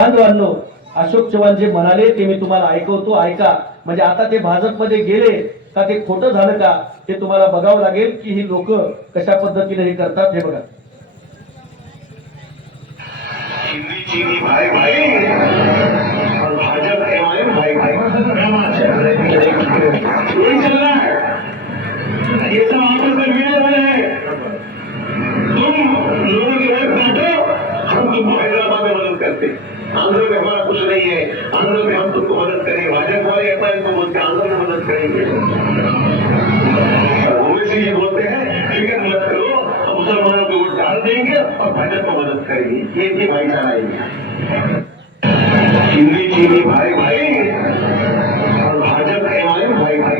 बांधवांनो अशोक चव्हाण जे म्हणाले ते मी तुम्हाला ऐकवतो ऐका. म्हणजे आता ते भाजपमध्ये गेले का ते खोटं झालं का ते तुम्हाला बघावं लागेल की ही लोक कशा पद्धतीने हे करतात हे बघा. है हैं तुम लोगों की मदद करते. आंध्र में हमारा कुछ नहीं है आंध्र में हम तुमको मदद करेंगे भाजपा वाले एमआईएम को बोलते हैं, आंध्र में मदद करेंगे और ओवैसी जी बोलते हैं फिक्र मत करो हम मुसलमानों को वोट डाल देंगे और भाजपा को मदद करेंगे ये इनकी भाईचारा है चीनी चीनी भाई भाई और भाजपा एमआईएम भाई भाई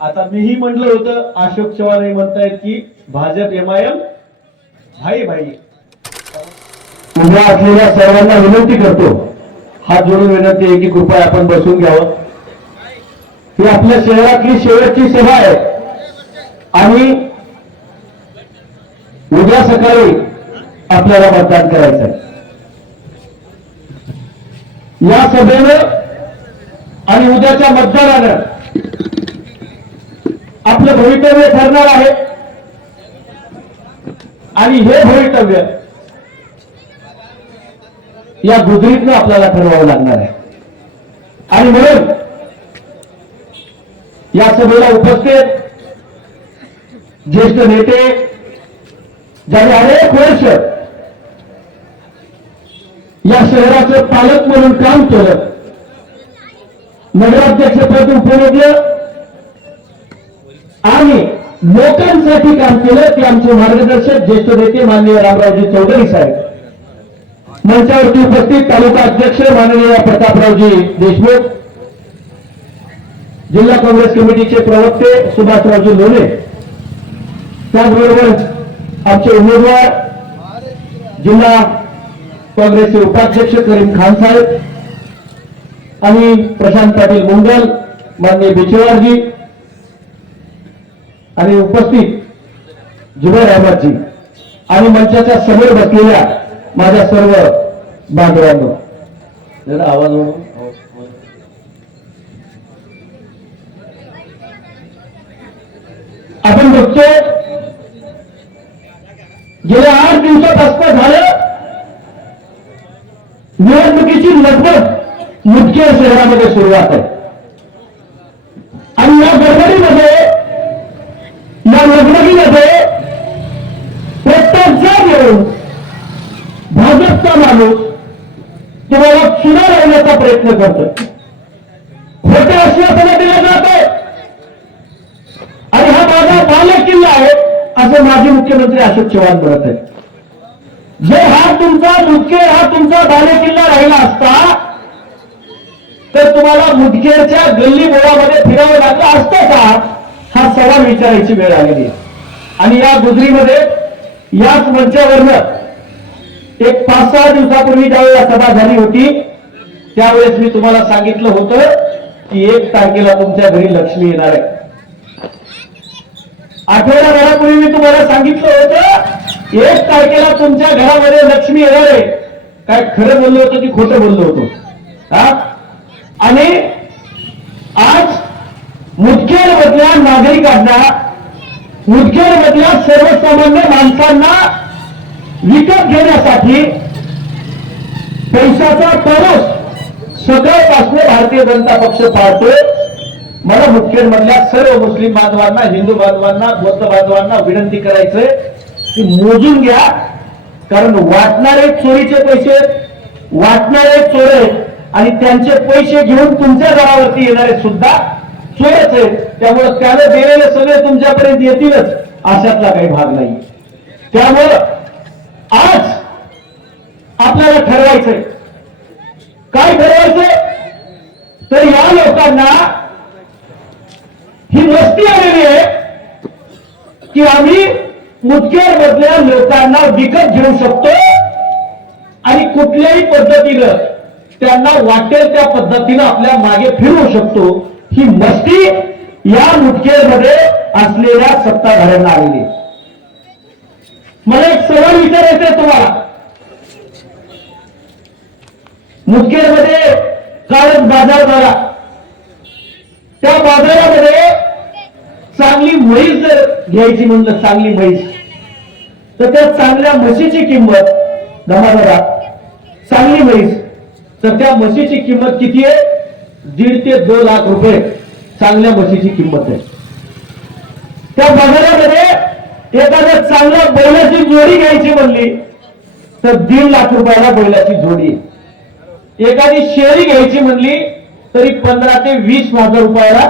आता मीही म्हटलं होतं अशोक चव्हाण हे म्हणतायत की भाजप एम आय एमआयएम भाई भाई. उभ्या असलेल्या सर्वांना विनंती करतो. हात जोडून विनंती आहे की कृपया आपण बसून घ्यावं. ही आपल्या शहरातली शेवटची सभा आहे. आणि उद्या सकाळी आपल्याला मतदान करायचं आहे. या सभेनं आणि उद्याच्या मतदानानं आपलं भवितव्य ठरणार आहे. आणि हे भवितव्य या गुजरीतनं आपल्याला ठरवावं लागणार आहे. आणि म्हणून या सभेला उपस्थित ज्येष्ठ नेते ज्यांनी अनेक वर्ष या शहराचं पालक म्हणून काम केलं नगराध्यक्षपद उपयोगलं आणि लोकांसाठी काम केलं ते आमचे मार्गदर्शक ज्येष्ठ नेते माननीय रामरावजी चौधरी साहेब. मंचावरती उपस्थित तालुका अध्यक्ष माननीय प्रतापरावजी देशमुख जिल्हा काँग्रेस कमिटीचे प्रवक्ते सुभाषरावजी लोणे त्याचबरोबर आमचे उमेदवार जिल्हा काँग्रेसचे उपाध्यक्ष करीम खान साहेब आणि प्रशांत पाटील मुंगल माननीय बिचेवारजी आणि उपस्थित जुबैर अहमदजी. आणि मंचाच्या समोर बसलेल्या माझ्या सर्व बांधवांनो आवाज वाढव. आपण बघतोय गेल्या आठ दिवसापासून झालं निवडणुकीची लगबग मुदखेड शहरामध्ये सुरुवात आहे आणि या गडबडीमध्ये या लग्नगीमध्ये प्रत्येक जण येऊन माणूस तुम्हाला चुना लावण्याचा प्रयत्न करतोय. खोटे आश्वासनं दिलं जाते. आणि हा माझा बालक किल्ला आहे असं माजी मुख्यमंत्री अशोक चव्हाण म्हणत आहे जर हा तुमचा मुदखेड हा तुमचा बाले किल्ला राहिला असता तर तुम्हाला मुदखेडच्या गल्ली बोळामध्ये फिरावं लागलं असतं का? हा सवाल विचारायची वेळ आलेली आहे. आणि या गुजरीमध्ये याच मंचावरनं एक पाच सहा दिवसापूर्वी ज्यावेळेला सभा झाली होती त्यावेळेस मी तुम्हाला सांगितलं होतं की एक तारखेला तुमच्या घरी लक्ष्मी येणार आहे. आठवड्या घरापूर्वी मी तुम्हाला सांगितलं होतं एक तारखेला तुमच्या घरामध्ये लक्ष्मी येणार आहे. काय खरं बोललो होतं की खोटं बोललो होतो? हा? आणि आज मुदखेड मधल्या नागरिकांना मुदखेड मधल्या सर्वसामान्य माणसांना विकत घेण्यासाठी पैशाचा तरस सगळ्यापासून भारतीय जनता पक्ष पाळतोय. मला मुख्य म्हणल्या सर्व मुस्लिम बांधवांना हिंदू बांधवांना बौद्ध बांधवांना विनंती करायचंय की मोजून घ्या. कारण वाटणारे चोरीचे पैसे वाटणारे चोर आहेत आणि त्यांचे पैसे घेऊन तुमच्या घरावरती येणारे सुद्धा चोरच आहेत. त्यामुळे त्याला दिलेले सगळे तुमच्यापर्यंत येतीलच. अशातला काही भाग नाही. त्यामुळं आपल्याला ठरवायचंय. काय ठरवायचंय? तर या लोकांना ही मस्ती आलेली आहे की आम्ही मुदखेड मधल्या लोकांना विकत घेऊ शकतो आणि कुठल्याही पद्धतीनं त्यांना वाटेल त्या पद्धतीनं आपल्या मागे फिरवू शकतो. ही मस्ती या मुदखेडमध्ये असलेल्या सत्ताधाऱ्यांना आलेली आहे. मला एक सवाल विचारायचा आहे तुम्हाला. मुदखेडमध्ये कालच बाजार झाला. त्या बाजारामध्ये चांगली म्हैस जर घ्यायची म्हणलं चांगली म्हैस. तर त्या चांगल्या म्हशीची किंमत धमाधरा चांगली म्हैस. तर त्या म्हशीची किंमत किती आहे? दीड ते दोन लाख रुपये चांगल्या म्हशीची किंमत आहे. त्या बाजारामध्ये एखाद्या चांगल्या बैलाची जोडी घ्यायची म्हणली तर दीड लाख रुपयाला बैलाची जोडी आहे. एखादी शेळी घ्यायची म्हणली तरी पंधरा ते वीस हजार रुपयाला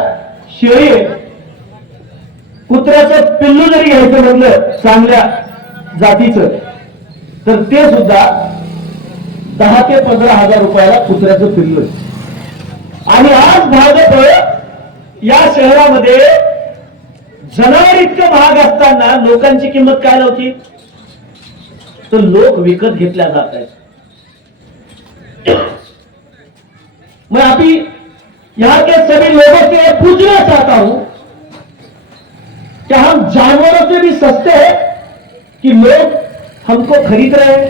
शेळी आहे. कुत्र्याचं पिल्लू जरी घ्यायचं म्हटलं चांगल्या जातीचं तर ते सुद्धा दहा ते पंधरा हजार रुपयाला कुत्र्याचं पिल्लू आणि आज भाजप या शहरामध्ये जनावर इतकं महाग असताना लोकांची किंमत काय नव्हती? तर लोक विकत घेतल्या जात आहेत. मैं अभी यहाँ के सभी लोगों से पूछना चाहता हूँ, क्या हम जानवरों से भी सस्ते हैं कि लोग हमको खरीद रहे हैं?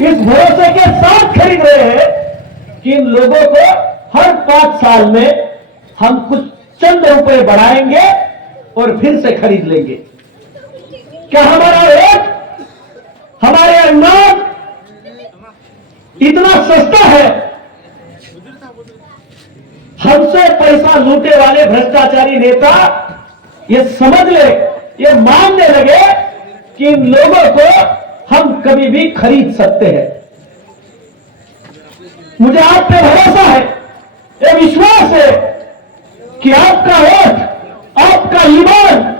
इस भरोसे के साथ खरीद रहे हैं कि इन लोगों को हर पाँच साल में हम कुछ चंद रुपए बढ़ाएँगे और फिर से खरीद लेंगे। क्या हमारा वोट हमारे अनाज इतना सस्ता है हमसे पैसा लूटे वाले भ्रष्टाचारी नेता ये समझ ले, ये मानने लगे कि इन लोगों को हम कभी भी खरीद सकते हैं। मुझे आप पे भरोसा है, ये विश्वास है कि आपका वोट आपका ईमान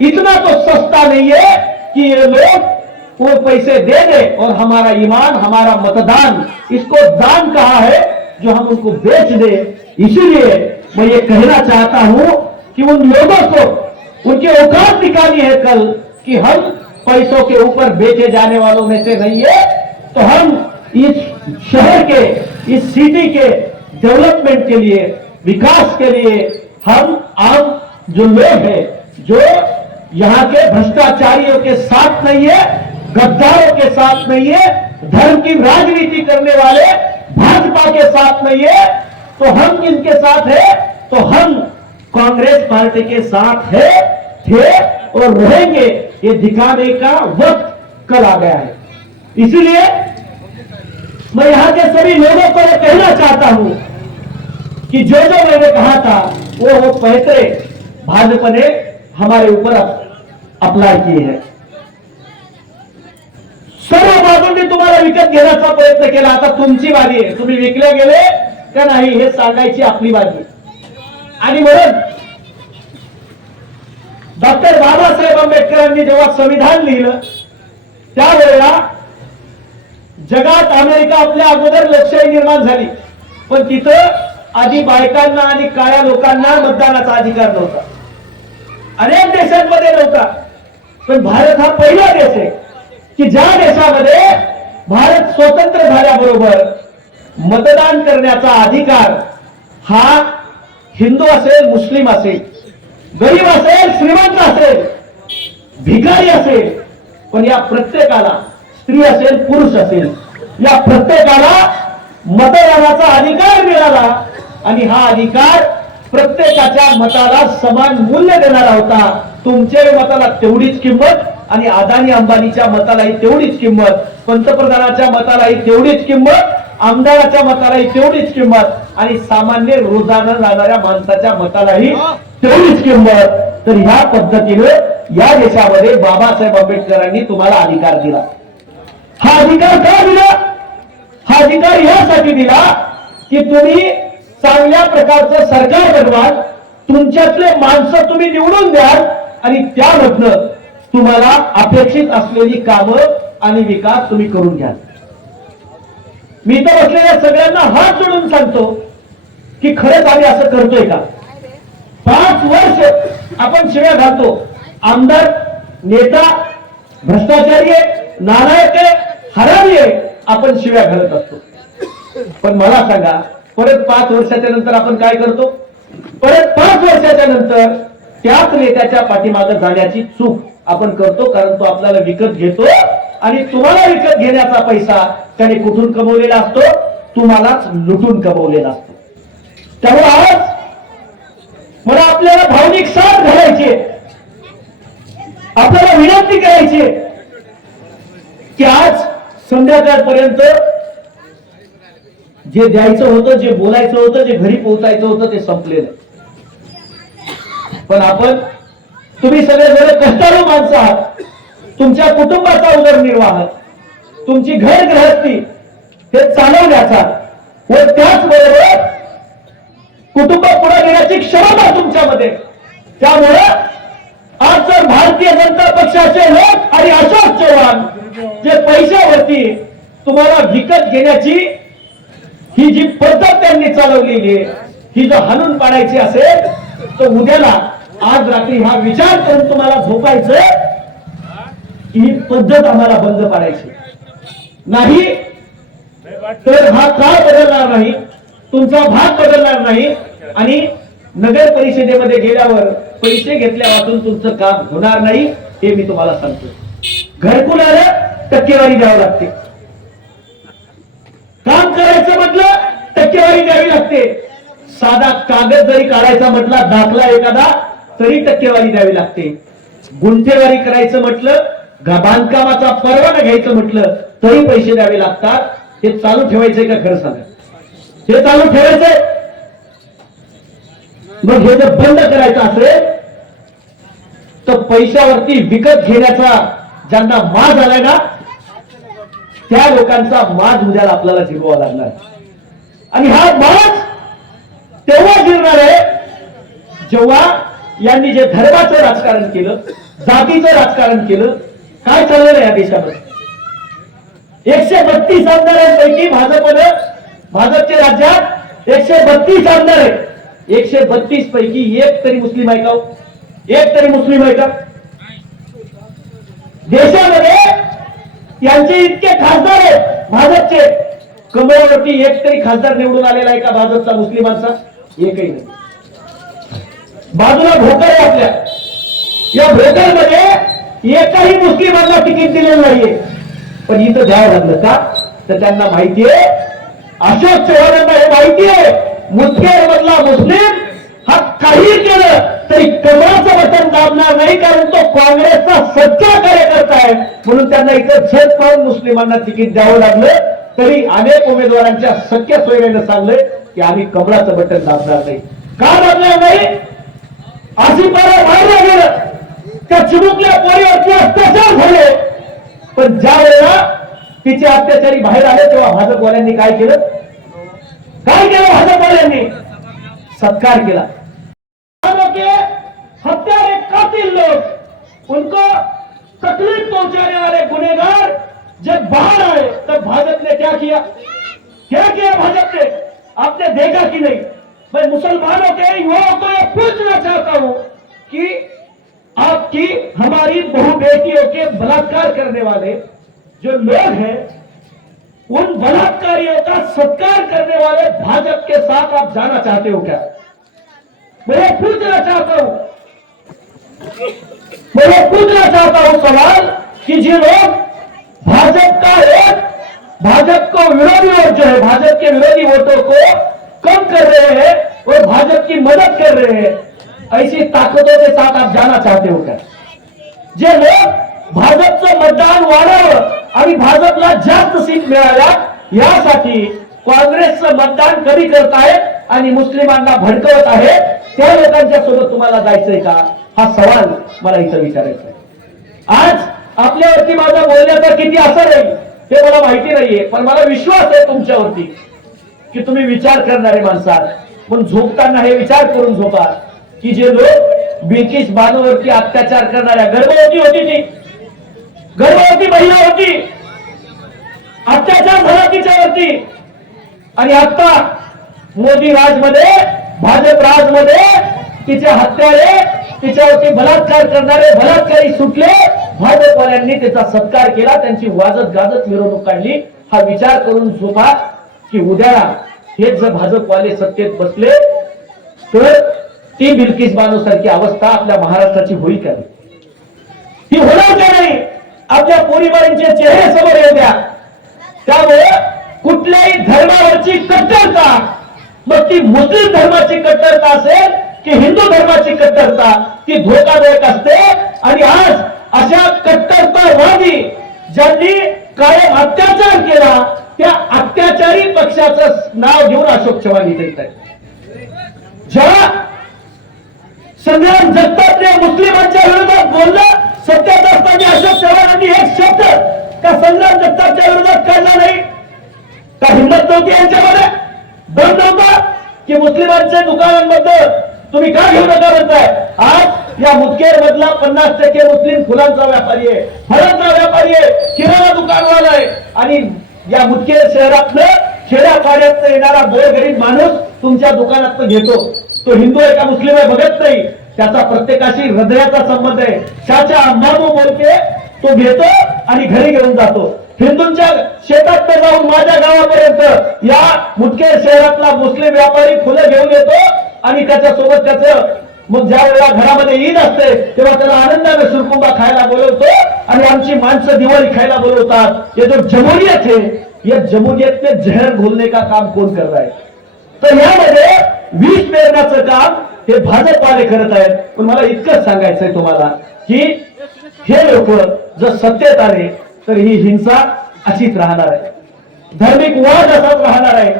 इतना तो सस्ता नहीं है कि ये लोग वो पैसे दे दे और हमारा ईमान, हमारा मतदान इसको दान कहा है जो हम उनको बेच दे। इसीलिए मैं ये कहना चाहता हूँ कि उन लोगों को उनकी औकात निकाली है कल कि हम पैसों के ऊपर बेचे जाने वालों में से नहीं है। तो हम इस शहर के, इस सिटी के डेवलपमेंट के लिए, विकास के लिए हम आम जो लोग हैं, जो यहाँ के भ्रष्टाचारियों के साथ नहीं है, गद्दारों के साथ नहीं है, धर्म की राजनीति करने वाले भाजपा के साथ नहीं है तो हम किनके साथ है? तो हम कांग्रेस पार्टी के साथ है, थे और रहेंगे। ये दिखाने का वक्त कल आ गया है। इसीलिए मैं यहाँ के सभी लोगों को यह कहना चाहता हूँ कि जो जो मैंने कहा था, वो वो पैसे भाजपा ने हमारे ऊपर अप्लाई किए हैं। सर्व बाजूंनी तुम्हाला विकत घेण्याचा प्रयत्न केला. आता तुमची बाजी आहे. तुम्ही विकले गेले का नाही हे सांगायची आपली बाजी आणि म्हणून डॉक्टर बाबासाहेब आंबेडकरांनी जेव्हा संविधान लिहिलं त्यावेळेला जगात अमेरिका आपल्या अगोदर लक्षही निर्माण झाली. पण तिथं आधी बायकांना आणि काळ्या लोकांना मतदानाचा अधिकार नव्हता. अनेक देशांमध्ये नव्हता. पण भारत हा पहिला देश आहे. की ज्या देशामध्ये भारत स्वतंत्र झाल्याबरोबर मतदान करण्याचा अधिकार हा हिंदू असेल मुस्लिम असेल गरीब असेल श्रीमंत असेल भिकारी असेल पण या प्रत्येकाला स्त्री असेल पुरुष असेल या प्रत्येकाला मतदानाचा अधिकार मिळाला आणि हा अधिकार प्रत्येकाच्या मताला समान मूल्य देणारा होता. तुमच्या मताला तेवढीच किंमत आणि अदानी अंबानीच्या मतालाही तेवढीच किंमत पंतप्रधानाच्या मतालाही तेवढीच किंमत आमदाराच्या मतालाही तेवढीच किंमत आणि सामान्य रोजानं जाणाऱ्या माणसाच्या मतालाही तेवढीच किंमत. तर ह्या पद्धतीनं या देशामध्ये बाबासाहेब आंबेडकरांनी तुम्हाला अधिकार दिला. हा अधिकार का दिला? हा अधिकार यासाठी दिला की तुम्ही चांगल्या प्रकारचं सरकार बनवाल तुमच्यातले माणसं तुम्ही निवडून द्याल आणि त्यामधनं तुम्हाला अपेक्षित असलेली कामं आणि विकास तुम्ही करून घ्या. मी तर असलेल्या सगळ्यांना हात जोडून सांगतो की खरंच आम्ही असं करतोय का? पाच वर्ष आपण शिव्या घालतो. आमदार नेता भ्रष्टाचारी आहे नालायक आहे हरामी आहे आपण शिव्या घालत असतो. पण मला सांगा परत पाच वर्षाच्या नंतर आपण काय करतो? परत पाच वर्षाच्या नंतर त्याच नेत्याच्या पाठीमागं जाण्याची चूक आपण करतो कारण तो आपल्याला विकत घेतो आणि तुम्हाला विकत घेण्याचा पैसा त्याने कुठून कमवलेला असतो? तुम्हालाच लुटून कमवलेला असतो. त्यामुळे आज मला आपल्याला भावनिक साथ घालायची आपल्याला विनंती करायची की आज संध्याकाळपर्यंत जे द्यायचं होतं जे बोलायचं होतं जे घरी पोहोचायचं होतं ते संपलेलं. पण आपण तुम्ही सगळे जण कष्टाळू माणसं आहात. तुमच्या कुटुंबाचा उदरनिर्वाह तुमची घर गृहस्थी हे चालवण्याचा व त्याचबरोबर कुटुंब पुढे घेण्याची क्षमता तुमच्यामध्ये. त्यामुळं आज जर भारतीय जनता पक्षाचे लोक आणि अशोक चव्हाण जे पैशावरती तुम्हाला विकत घेण्याची ही जी पद्धत त्यांनी चालवलेली आहे ही जर हाणून पाडायची असेल तर उद्याला आज रात्री हा विचार करून तुम्हाला झोपायचं ही पद्धत आम्हाला बंद पाडायची. नाही तर हा काळ बदलणार नाही तुमचा भाग बदलणार नाही आणि नगर परिषदेमध्ये गेल्यावर पैसे घेतल्या वाचून तुमचं काम होणार नाही हे मी तुम्हाला सांगतो घरकुलाला टक्केवारी द्यावी लागते. काम करायचं म्हटलं टक्केवारी द्यावी लागते. साधा कागद जरी काढायचा म्हटला दाखला एखादा तरी टक्केवारी द्यावी लागते. गुंठेवारी करायचं म्हटलं बांधकामाचा परवाना घ्यायचं म्हटलं तरी पैसे द्यावे लागतात. हे चालू ठेवायचंय का खरं सांगा? हे चालू ठेवायचंय? मग हे जर बंद करायचं असेल तर पैशावरती विकत घेण्याचा ज्यांना माज आलाय ना त्या लोकांचा माज उद्याला आपल्याला जिरवावा लागणार. आणि हा माज तेव्हा जिरणार आहे जेव्हा यांनी जे धर्माचं राजकारण केलं जातीचं राजकारण केलं काय चाललेलं या देशामध्ये? एकशे बत्तीस आमदारांपैकी भाजपनं भाजपचे राज्यात एकशे बत्तीस आमदार आहेत. एकशे बत्तीस पैकी एक तरी मुस्लिम आहे का हो? एक तरी मुस्लिम आहे का? देशामध्ये यांचे इतके खासदार आहेत भाजपचे. कमळावरती एक तरी खासदार निवडून आलेला आहे का भाजपचा मुस्लिमांचा? एकही नाही. बाजूला भोकर आहे आपल्या. या भोकरमध्ये एकाही मुस्लिमांना तिकीट दिलेलं नाहीये. पण इथं द्यावं लागलं का? तर त्यांना माहितीये अशोक चव्हाणांना हे माहितीये मुदखेड मधला मुस्लिम हा काही केलं तरी कमळाचं बटन दाबणार नाही कारण तो काँग्रेसचा सच्चा कार्यकर्ता आहे. म्हणून त्यांना इथं झेप पाहून मुस्लिमांना तिकीट द्यावं लागलं. तरी अनेक उमेदवारांच्या सख्य सोयऱ्यानं सांगलंय की आम्ही कमळाचं बटन दाबणार नाही. का दाबणार नाही? अशी मला बाहेर गेलं त्या चिमुकल्या पोरीवरती अत्याचार झाले. पण ज्या वेळेला तिचे अत्याचारी बाहेर आले तेव्हा भाजपवाल्यांनी काय केलं? काय केलं भाजपवाल्यांनी? सत्कार केला. हत्यारे कातिल लोग उनको तकलीफ पहुंचाने वाले गुनेगार जब बाहर आए तब भाजप ने क्या किया? क्या किया भाजप ने आपने देखा कि नहीं? मैं मुसलमानों के युवाओं को यह पूछना चाहता हूँ कि आपकी, हमारी बहु बेटियों के बलात्कार करने वाले जो लोग हैं, उन बलात्कारियों का सत्कार करने वाले भाजपा के साथ आप जाना चाहते हो क्या? मैं पूछना चाहता हूँ। मैं पूछना चाहता हूँ सवाल कि जो लोग भाजपा का एक, भाजपा को विरोधी वोट जो है, भाजपा के विरोधी वोटों को कम कर रहे हैं और भाजपा की मदद कर रहे हैं। ऐसी ताकतों के साथ आप जाना चाहते हो क्या? जे लोक भाजपचं मतदान वाढावं आणि हो। भाजपला जास्त सीट मिळाव्या यासाठी काँग्रेसचं मतदान कमी करतायत आणि मुस्लिमांना भडकवत आहे त्या लोकांच्या सोबत तुम्हाला जायचंय का हा सवाल मला इथं विचारायचा आहे। आज आपल्यावरती माझा बोलण्याचा किती असर आहे हे मला माहिती नाहीये पण मला विश्वास आहे तुमच्यावरती. की तुम्ही विचार करणारे माणसात. पण झोपताना हे विचार करून झोपा की जे लोक ब्रिटिश बानूवरती अत्याचार करणाऱ्या गर्भवती होती ती. गर्भवती महिला होती. अत्याचार झाला तिच्यावरती. आणि आता मोदी राजमध्ये भाजप राजमध्ये तिच्या हत्यारे तिच्यावरती बलात्कार करणारे बलात्कारी सुटले. भाजपवाल्यांनी त्याचा सत्कार केला त्यांची वाजत गाजत मिरवणूक काढली. हा विचार करून झोपा. की उद्या हेच जर भाजपवाले सत्तेत बसले तर ती बिल्किस बानू सारखी अवस्था आपल्या महाराष्ट्राची होईल का ही होणार का नाही? आपल्या पोरीबाईंचे चेहरे समोर येऊ द्या. त्यामुळे कुठल्याही धर्मावरची कट्टरता मग ती मुस्लिम धर्माची कट्टरता असेल की हिंदू धर्माची कट्टरता ती धोकादायक असते. आणि आज अशा कट्टरतावादी ज्यांनी कायम अत्याचार केला त्या अत्याचारी पक्षाचं नाव घेऊन अशोक चव्हाण इथे येत आहेत. ज्या संग्राम जगतापने मुस्लिमांच्या विरोधात बोललं सत्यात असताना अशोक चव्हाणांनी एक शब्द का संग्राम जगतापच्या विरोधात काढला नाही. का हिंमत नव्हती यांच्यामध्ये? दम नव्हता की मुस्लिमांच्या दुकानांबद्दल तुम्ही का घेऊ नका म्हणताय? आज या मुदखेड मधला पन्नास टक्के मुस्लिम फुलांचा व्यापारी आहे फळांचा व्यापारी आहे किराणा दुकानवाला आहे आणि या मुदखेड शहरातलं खेड्यापाड्यात येणारा गोरगरीब माणूस तुमच्या दुकानात घेतो. तो हिंदू आहे का मुस्लिम आहे बघत नाही. त्याचा प्रत्येकाशी हृदयाचा संबंध आहे. चाचा मामू बोलते तो घेतो आणि घरी घेऊन जातो. हिंदूंच्या शेतात तर जाऊन माझ्या गावापर्यंत या मुदखेड शहरातला मुस्लिम व्यापारी फुलं घेऊन येतो आणि त्याच्यासोबत त्याचं मग ज्या वेळेला घरामध्ये ईद असते तेव्हा त्याला आनंदाने सुरकुंबा खायला बोलवतो आणि आमची माणसं दिवाळी खायला बोलवतात. ये जो जमुरियत है या जमुरियत में जहर घोलने का काम कोण करत आहे? तर यामध्ये वीज पेरण्याचं काम हे भाजपवाले करत आहेत. पण मला इतकंच सांगायचंय तुम्हाला की हे लोक जर सत्तेत आले तर ही हिंसा अशीच राहणार आहे. धार्मिक वाद असाच राहणार आहे.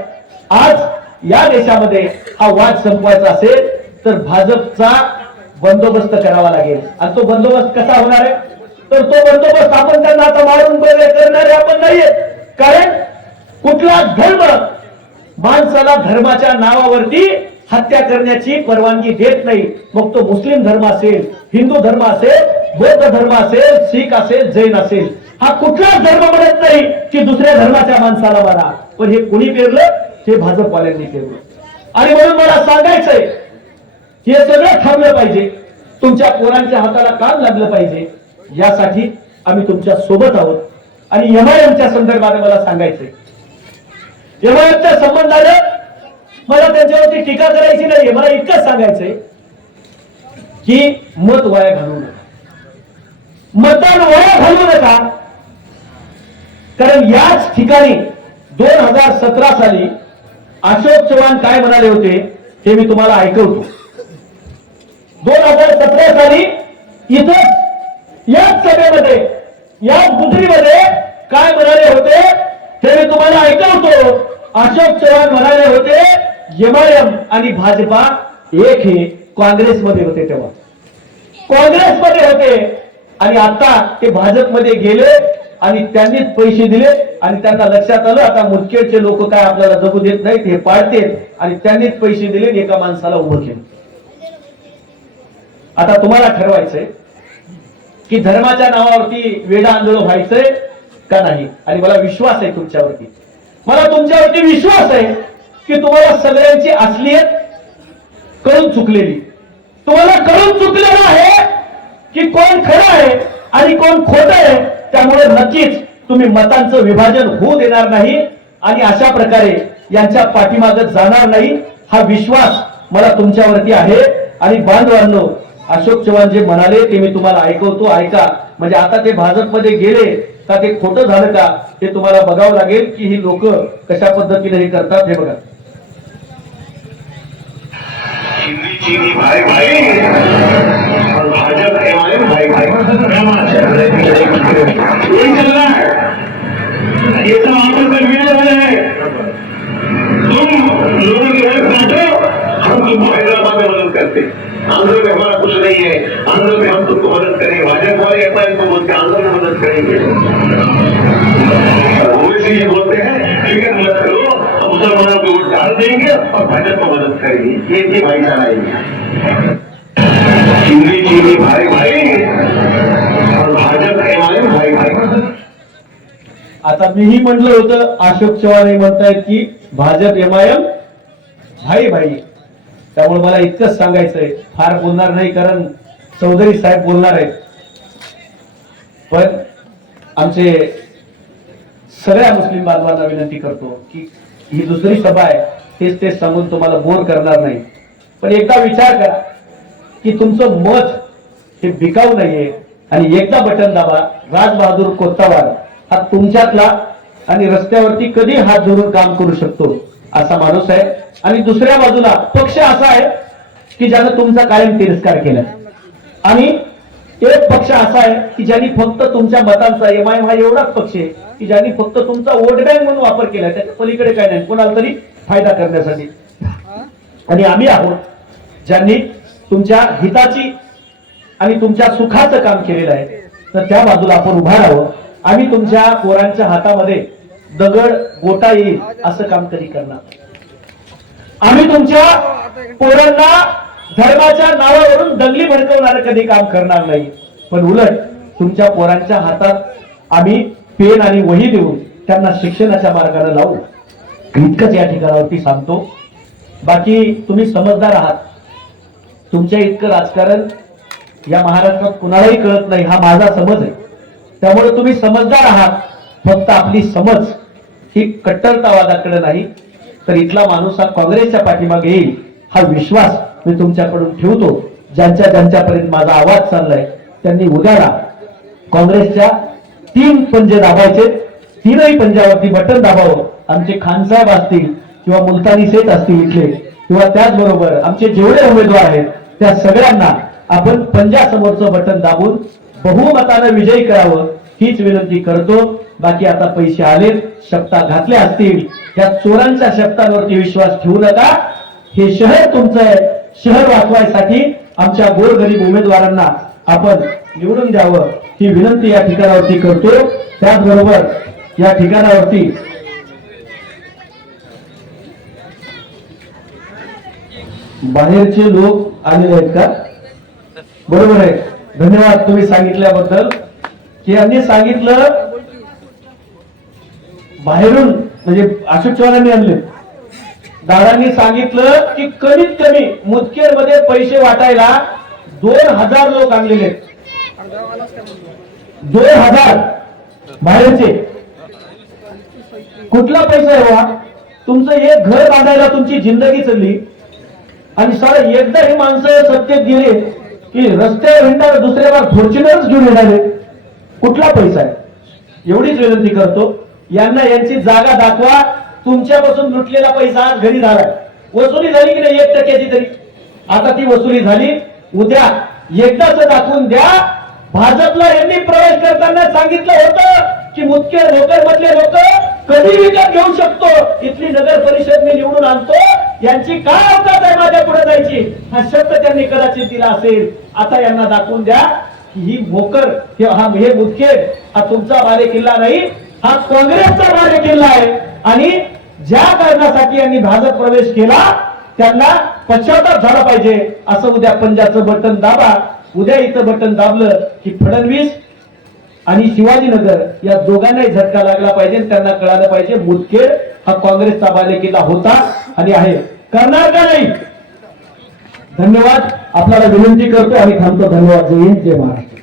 आज या देशामध्ये हा वाद संपवायचा असेल तर भाजपचा बंदोबस्त करावा लागेल. आणि तो बंदोबस्त कसा होणार आहे? तर तो बंदोबस्त आपण त्यांना आता मारून करणारे आपण नाहीये कारण कुठला धर्म माणसाला धर्माच्या नावावरती हत्या करण्याची परवानगी देत नाही. मग तो मुस्लिम धर्म असेल हिंदू धर्म असेल बौद्ध धर्म असेल शीख असेल जैन असेल. हा कुठलाच धर्म म्हणत नाही की दुसऱ्या धर्माच्या माणसाला मारा पण हे कुणी पेरलं? हे भाजपवाल्यांनी पेरलं. आणि म्हणून मला सांगायचंय हे सगळं ठरलं पाहिजे. तुमच्या पोरांच्या हाताला काम लागलं पाहिजे. यासाठी आम्ही तुमच्यासोबत आहोत. आणि एमआयएमच्या संदर्भात मला सांगायचंय. एमआयएमच्या संबंधानं मला त्यांच्यावरती टीका करायची नाही मला इतकंच सांगायचंय की मत वाया घालवू नका. मतदान वाया घालवू नका. कारण याच ठिकाणी दोन हजार सतरा साली अशोक चव्हाण काय म्हणाले होते हे मी तुम्हाला ऐकवतो. दोन हजार सतरा साली इथं याच सभेमध्ये याच गुजरीमध्ये काय म्हणाले होते हे मी तुम्हाला ऐकवतो. अशोक चव्हाण म्हणाले होते एमआयएम आणि भाजपा एक हे काँग्रेसमध्ये होते तेव्हा. काँग्रेसमध्ये होते. आणि आता ते भाजपमध्ये गेले आणि त्यांनीच पैसे दिले आणि त्यांना लक्षात आलं आता मुदखेडचे लोक काय आपल्याला जगू देत नाहीत हे पाळतेत. आणि त्यांनीच पैसे दिले एका माणसाला उभं केलं. आता तुम्हाला ठरवायचंय की धर्माच्या नावावरती वेडा आंदोलन व्हायचंय का नाही? आणि मला विश्वास आहे तुमच्यावरती. मला तुमच्यावरती विश्वास आहे की तुम्हाला सगळ्यांची असलियत कळून चुकलेली. तुम्हाला कळून चुकलेलं आहे की कोण खरं आहे आणि कोण खोट आहे त्यामुळे नक्कीच तुम्ही मतांचं विभाजन होऊ देणार नाही आणि अशा प्रकारे यांच्या पाठीमागत जाणार नाही हा विश्वास मला तुमच्यावरती आहे. आणि बांधवांनो अशोक चव्हाण जे म्हणाले ते मी तुम्हाला ऐकवतो ऐका. म्हणजे आता ते भाजपमध्ये गेले का ते खोटं झालं का ते तुम्हाला बघावं लागेल की ही लोक कशा पद्धतीने हे करतात हे बघा. ये तुम की हैदराबाद में मदद करते. आंध्र में हमारा कुछ नहीं है आंध्र में हम तुमको मदद भाजपा वाले को बोलते आंध्र में मदद करेंगे ओवैसी ये बोलते हैं फिक्र मत करो. हम मुसलमानों को वोट डाल देंगे और भाजपा को मदद करेंगे. ये भाईचारा हिंदी चीनी भाई भाई और भाजपा एमआईएम भाई भाई आता मीही म्हणलं होतं अशोक चव्हाण हे म्हणतायत की भाजप एमआयएम भाई भाई त्यामुळे मला इतकंच सांगायचंय फार बोलणार नाही कारण चौधरी साहेब बोलणार आहेत. पण आमचे सगळ्या मुस्लिम बांधवांना विनंती करतो की ही दुसरी सभा आहे तेच तेच सांगून तुम्हाला बोर करणार नाही. पण एकदा विचार करा की तुमचं मत हे बिकाऊ नाहीये आणि एकदा बटन दाबा राजबहादूर कोत्तावार हा तुमच्यातला आणि रस्त्यावरती कधी हात धरून काम करू शकतो? असा माणूस आहे. आणि दुसऱ्या बाजूला पक्ष असा आहे की ज्यानं तुमचा कायम तिरस्कार केला. आणि एक पक्ष असा आहे की ज्यांनी फक्त तुमच्या मतांचा एम आय हा एवढाच पक्ष आहे की ज्यांनी फक्त तुमचा वोट बँक म्हणून वापर केला त्याच्या पलीकडे काय नाही कोणाला तरी फायदा करण्यासाठी. आणि आम्ही आहोत ज्यांनी तुमच्या हिताची आणि तुमच्या सुखाचं काम केलेलं आहे. तर त्या बाजूला आपण उभा राहावं. आम्ही तुमच्या पोरांच्या हातामध्ये दगड गोटा येईल असं काम तरी करणार आम्ही तुमच्या पोरांना धर्माच्या नावावरून दंगली भडकवणार कधी काम करणार नाही. पण उलट तुमच्या पोरांच्या हातात आम्ही पेन आणि वही देऊन त्यांना शिक्षणाच्या मार्गाने लावू. इतकंच या ठिकाणावरती सांगतो. बाकी तुम्ही समजदार आहात. तुमच्या इतकं राजकारण या महाराष्ट्रात कुणालाही कळत नाही. हा माझा समज आहे. त्यामुळे तुम्ही समजदार आहात. फक्त आपली समज ही कट्टरतावादाकडे नाही तर इथला माणूस हा काँग्रेसच्या पाठीमागे येईल हा विश्वास मी तुमच्याकडून ठेवतो. ज्यांच्या ज्यांच्यापर्यंत माझा आवाज चाललाय त्यांनी उद्याला काँग्रेसच्या तीन पंजे दाबायचे तीनही पंजावरती बटन दाबावं. आमचे खानसाहेब असतील किंवा मुलतानी सेठ असतील इथले किंवा त्याचबरोबर आमचे जेवढे उमेदवार आहेत त्या सगळ्यांना आपण पंजासमोरचं बटन दाबून बहुमतानं विजयी करावं. हीच विनंती करतो. बाकी आता पैसे आले शपथा घातल्या असतील त्या चोरांच्या शब्दांवरती विश्वास ठेवू नका. हे शहर तुमचं आहे. शहर वाचवायसाठी आमच्या गोरगरीब उमेदवारांना आपण निवडून द्यावं ही विनंती या ठिकाणावरती करतो. त्याचबरोबर या ठिकाणावरती बाहेरचे लोक आलेले आहेत का? बरोबर आहे. धन्यवाद तुम्ही सांगितल्याबद्दल. की यांनी सांगितलं बाहेरून म्हणजे अशोक चव्हाणांनी आणले. दादांनी सांगितलं की कमीत कमी मुदखेडमध्ये पैसे वाटायला दोन हजार लोक आणलेले दोन हजार बाहेरचे. कुठला पैसा आहे बा तुमचं एक घर बांधायला तुमची जिंदगी चालली. आणि सारा एकदा ही माणसं सत्तेत गेले की रस्त्यावर हिंडणार दुसऱ्या बार फॉर्च्युनरच घेऊन येणारे. कुठला पैसा आहे? एवढीच विनंती करतो. यांना यांची जागा दाखवा. तुमच्यापासून लुटलेला पैसा आज घरी झालाय वसुली झाली की नाही? एक टक्क्याची तरी. आता ती वसुली झाली. उद्या एकदाच दाखवून द्या. भाजपला यांनी प्रवेश करताना सांगितलं होतं की मुख्य लोकर मधले लोक कधी विकत घेऊ शकतो. इथली नगर परिषद मी निवडून आणतो. यांची काय अवकाश आहे माझ्या पुढे जायची? हा शब्द त्यांनी कदाचित दिला असेल. आता यांना दाखवून द्या. ही भोकर हे- हा हे मुदखेड हा तुमचा बाले किल्ला नाही हा काँग्रेसचा बाले किल्ला आहे. आणि ज्या कारणासाठी यांनी भाजप प्रवेश केला त्यांना पश्चाताप झाला पाहिजे. असं उद्या पंजाचं बटन दाबा. उद्या इथं बटन दाबलं की फडणवीस आणि शिवाजीनगर या दोघांनाही झटका लागला पाहिजे. त्यांना कळालं पाहिजे मुदखेड हा काँग्रेसचा बालेकिल्ला होता आणि आहे. करणार का नाही? धन्यवाद. आपल्याला विनंती करतो आणि थांबतो. धन्यवाद. जय हिंद. जय महाराष्ट्र.